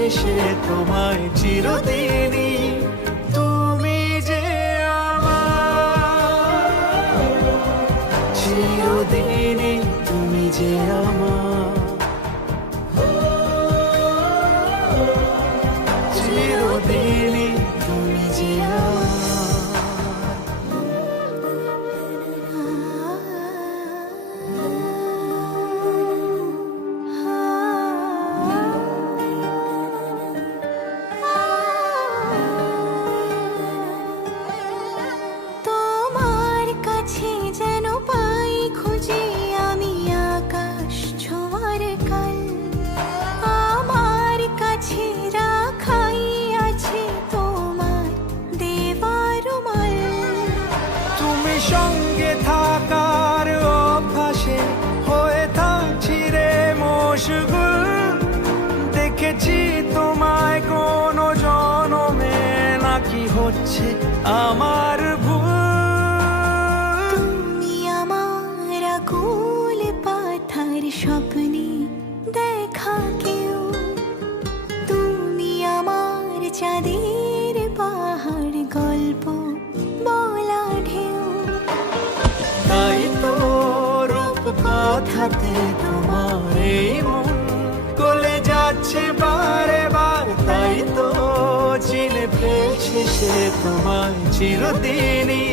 শেষে তোমায় চিরদিনই তুমি যে আমার, চিরদিনই তুমি যে আমার, চিরদিনই তুমি যে আমার। তোমার কাছে যেন পাই খুঁজে আমি আকাশ ছোঁয়ার কাল, আমার কাছে রাখাই আছে তোমার দেওয়া রুমাল। তুমি সঙ্গে থাকার অভ্যাসে হয়ে থাকছি রে মশগুল, দেখেছি তোমায় কোনো জনমে নাকি হচ্ছে আমার ভুল। তুমি আমার আকুল পাথার স্বপ্নে দেখা কেউ, তুমি আমার চাঁদের পাহাড় গল্প বলা ঢেউ। তাই তো রূপ কথাতে তোমার এই মন গলে যাচ্ছে বারে বার, তাই তো চিনে ফেলছে সে তোমায় চিরদিনই